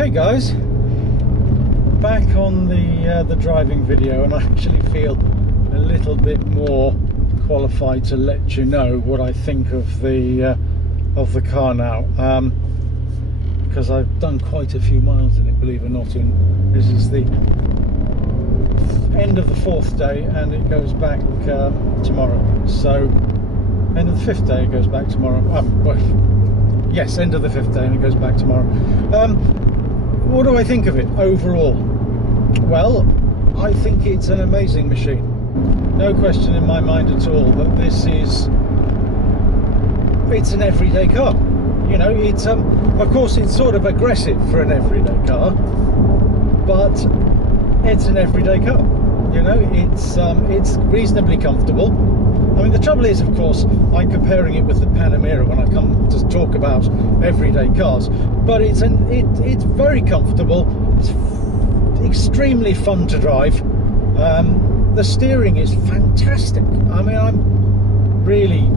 Hey guys, back on the driving video, and I actually feel a little bit more qualified to let you know what I think of the car now, because I've done quite a few miles in it, believe it or not. And this is the end of the 4th day, and it goes back tomorrow. So end of the 5th day, it goes back tomorrow. Well, yes, end of the 5th day, and it goes back tomorrow. What do I think of it overall? Well, I think it's an amazing machine. No question in my mind at all that it's an everyday car. You know, it's of course it's sort of aggressive for an everyday car, but it's an everyday car. You know, it's reasonably comfortable. I mean, the trouble is, of course, I'm comparing it with the Panamera when I come to talk about everyday cars, but it's very comfortable. It's extremely fun to drive. The steering is fantastic. I mean, I'm really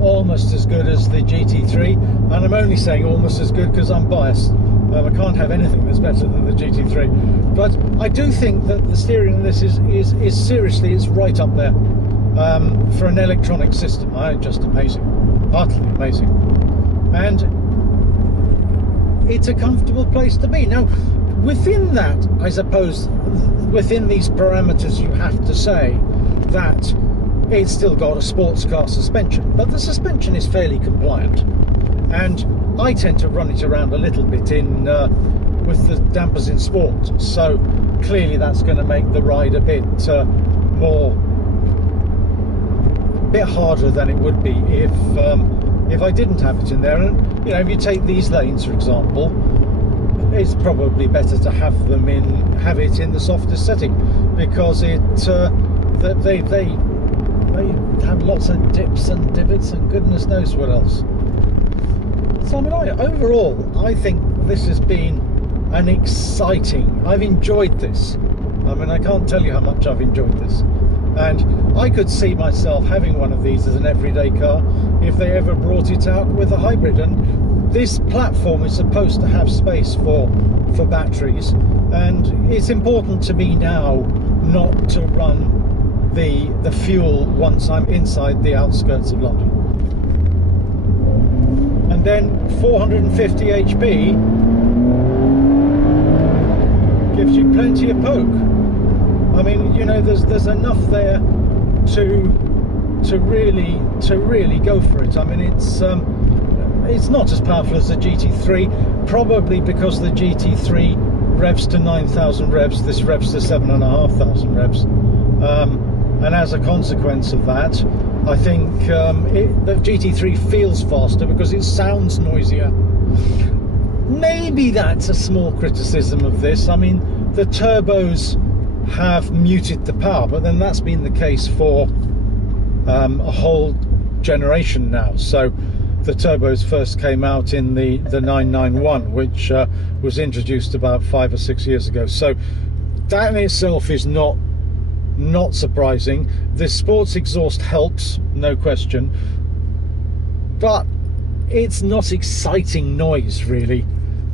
almost as good as the GT3, and I'm only saying almost as good because I'm biased. I can't have anything that's better than the GT3, but I do think that the steering in this is seriously, it's right up there. For an electronic system, just amazing, utterly amazing, and it's a comfortable place to be. Now, within that, I suppose, within these parameters, you have to say that it's still got a sports car suspension, but the suspension is fairly compliant, and I tend to run it around a little bit in with the dampers in sport, so clearly that's going to make the ride a bit bit harder than it would be if I didn't have it in there. And you know, if you take these lanes, for example, it's probably better to have it in the softest setting, because they have lots of dips and divots and goodness knows what else. So I mean, overall I think this has been an exciting, I've enjoyed this. I mean, I can't tell you how much I've enjoyed this. And I could see myself having one of these as an everyday car if they ever brought it out with a hybrid. And this platform is supposed to have space for batteries, and it's important to me now not to run the fuel once I'm inside the outskirts of London. And then 450 HP gives you plenty of poke. I mean, you know, there's enough there to really go for it. I mean, it's not as powerful as the GT3, probably because the GT3 revs to 9,000 revs. This revs to 7,500 revs, and as a consequence of that, I think the GT3 feels faster because it sounds noisier. Maybe that's a small criticism of this. I mean, the turbos have muted the power, but then that's been the case for a whole generation now. So the turbos first came out in the 991, which was introduced about 5 or 6 years ago. So that in itself is not surprising. The sports exhaust helps, no question, but it's not exciting noise really.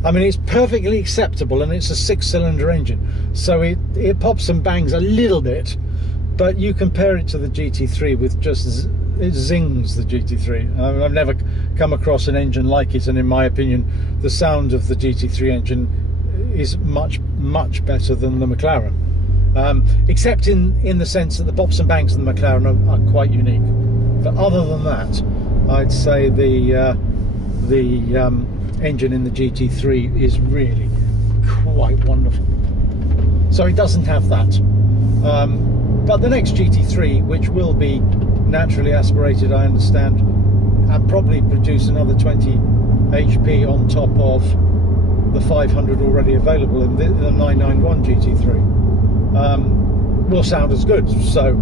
I mean, it's perfectly acceptable, and it's a 6-cylinder engine, so it pops and bangs a little bit, but you compare it to the GT3 with just, it zings the GT3. I mean, I've never come across an engine like it, and in my opinion, the sound of the GT3 engine is much better than the McLaren, except in the sense that the pops and bangs of the McLaren are quite unique. But other than that, I'd say the engine in the GT3 is really quite wonderful. So it doesn't have that, but the next GT3, which will be naturally aspirated, I understand, and probably produce another 20 HP on top of the 500 already available in the 991 GT3, will sound as good. So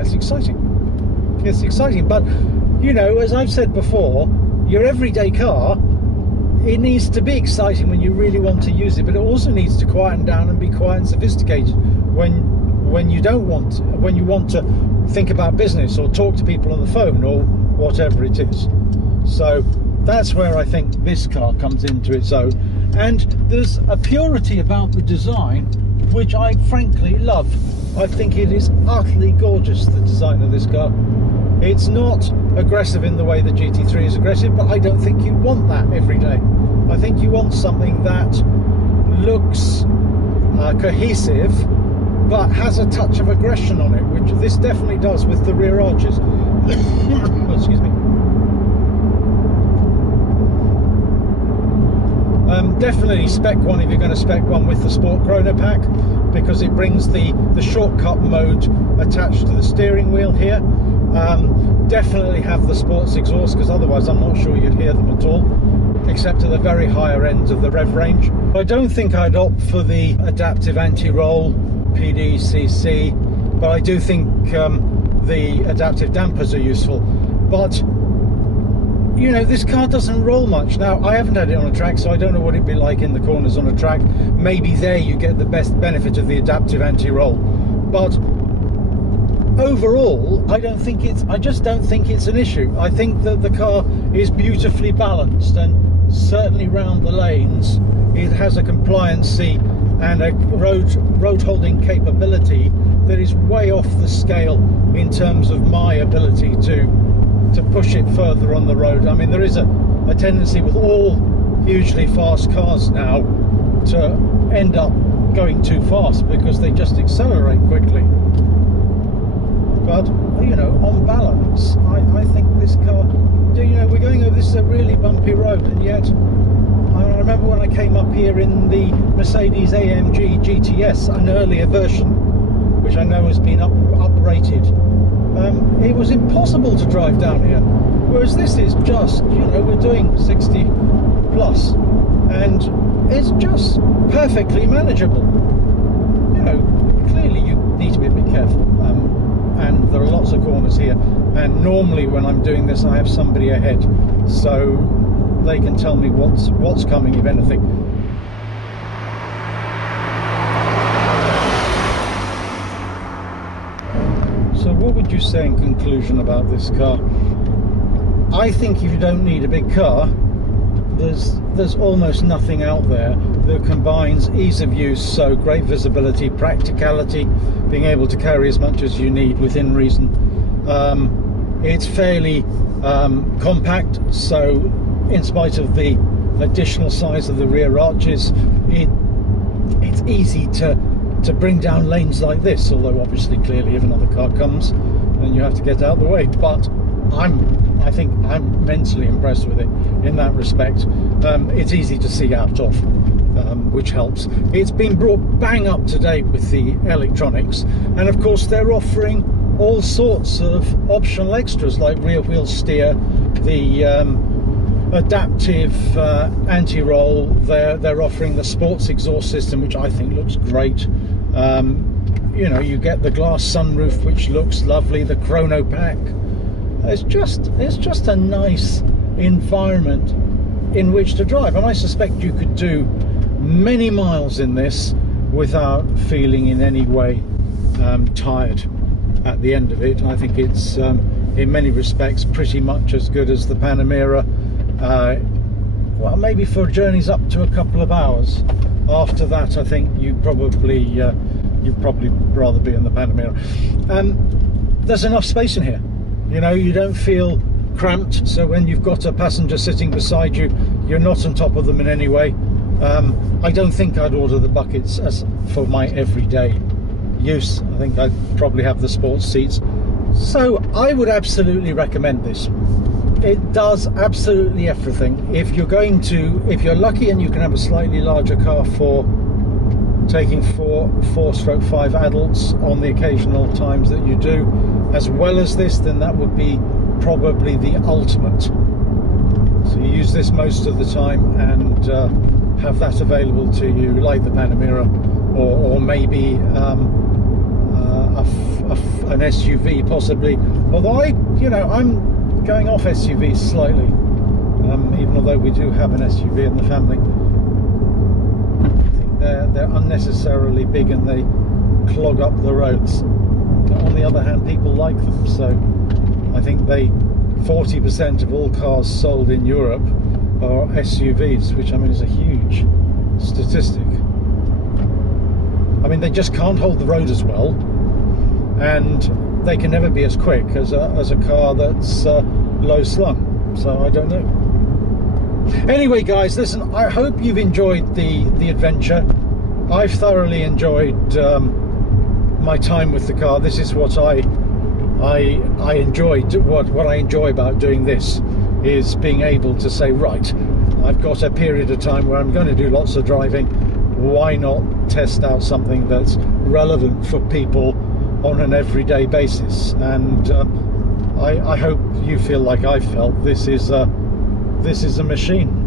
it's exciting. It's exciting, but you know, as I've said before, your everyday car, it needs to be exciting when you really want to use it, but it also needs to quieten down and be quiet and sophisticated when you don't want to, when you want to think about business or talk to people on the phone or whatever it is. So That's where I think this car comes into its own. And there's a purity about the design which I frankly love. I think it is utterly gorgeous, the design of this car. It's not aggressive in the way the GT3 is aggressive, but I don't think you want that every day. I think you want something that looks cohesive but has a touch of aggression on it, which this definitely does with the rear arches. Excuse me. Definitely spec one if you're going to spec one with the Sport Chrono Pack, because it brings the shortcut mode attached to the steering wheel here. Definitely have the sports exhaust, because otherwise I'm not sure you'd hear them at all, except at the very higher ends of the rev range. I don't think I'd opt for the adaptive anti-roll PDCC, but I do think the adaptive dampers are useful. But you know, this car doesn't roll much. Now, I haven't had it on a track, so I don't know what it'd be like in the corners on a track. Maybe there you get the best benefit of the adaptive anti-roll. But overall, I just don't think it's an issue. I think that the car is beautifully balanced, and certainly round the lanes, it has a compliancy and a road holding capability that is way off the scale in terms of my ability to push it further on the road. I mean, there is a tendency with all hugely fast cars now to end up going too fast because they just accelerate quickly. But, you know, on balance, I think this car, you know, we're going over, this is a really bumpy road, and yet I remember when I came up here in the Mercedes AMG GTS, an earlier version, which I know has been uprated. It was impossible to drive down here, whereas this is just, you know, we're doing 60 plus, and it's just perfectly manageable. You know, clearly you need to be a bit careful, and there are lots of corners here, and normally when I'm doing this I have somebody ahead, so they can tell me what's coming, if anything. So what would you say in conclusion about this car? I think if you don't need a big car, there's almost nothing out there that combines ease of use, so great visibility, practicality, being able to carry as much as you need within reason. It's fairly compact, so in spite of the additional size of the rear arches, it's easy to bring down lanes like this, although obviously clearly if another car comes then you have to get out of the way. But I think I'm mentally impressed with it in that respect. It's easy to see out of, which helps. It's been brought bang up to date with the electronics, and of course they're offering all sorts of optional extras like rear wheel steer, the adaptive anti-roll. They're offering the sports exhaust system, which I think looks great. You know, you get the glass sunroof, which looks lovely, the chrono pack. It's just a nice environment in which to drive, and I suspect you could do many miles in this without feeling in any way tired at the end of it. I think it's in many respects pretty much as good as the Panamera. Well, maybe for journeys up to a couple of hours. After that, I think you'd probably rather be in the Panamera. There's enough space in here. You know, you don't feel cramped, so when you've got a passenger sitting beside you, you're not on top of them in any way. I don't think I'd order the buckets as for my everyday use. I think I'd probably have the sports seats. So I would absolutely recommend this. It does absolutely everything. If you're lucky and you can have a slightly larger car for taking 4/5 adults on the occasional times that you do, as well as this, then that would be probably the ultimate. So you use this most of the time and have that available to you, like the Panamera, or maybe an SUV possibly. Although I'm going off SUVs slightly, even although we do have an SUV in the family. I think they're unnecessarily big and they clog up the roads. But on the other hand, people like them, so I think they 40% of all cars sold in Europe are SUVs, which I mean is a huge statistic. I mean, they just can't hold the road as well, and they can never be as quick as a car that's low slung. So I don't know. Anyway, guys, listen, I hope you've enjoyed the adventure. I've thoroughly enjoyed my time with the car. This is what I enjoy. What I enjoy about doing this is being able to say, right, I've got a period of time where I'm going to do lots of driving. Why not test out something that's relevant for people on an everyday basis? And I hope you feel like I felt. This is a machine.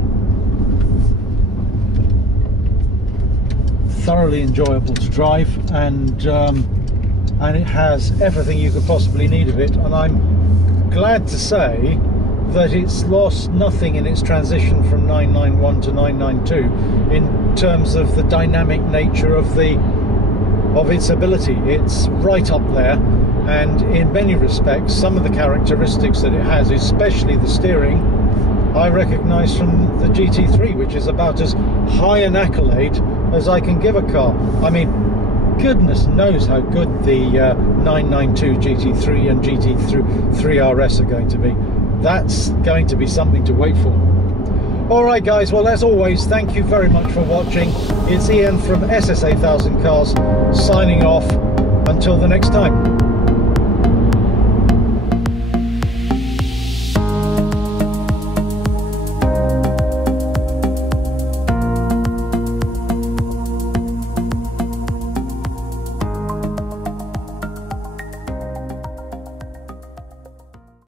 Thoroughly enjoyable to drive, and it has everything you could possibly need of it. And I'm glad to say that it's lost nothing in its transition from 991 to 992 in terms of the dynamic nature of its ability. It's right up there, and in many respects some of the characteristics that it has, especially the steering, I recognise from the GT3, which is about as high an accolade as I can give a car. I mean, goodness knows how good the 992 GT3 and GT3 RS are going to be. That's going to be something to wait for. Alright guys, well, as always, thank you very much for watching. It's Ian from SS8000 Cars signing off. Until the next time.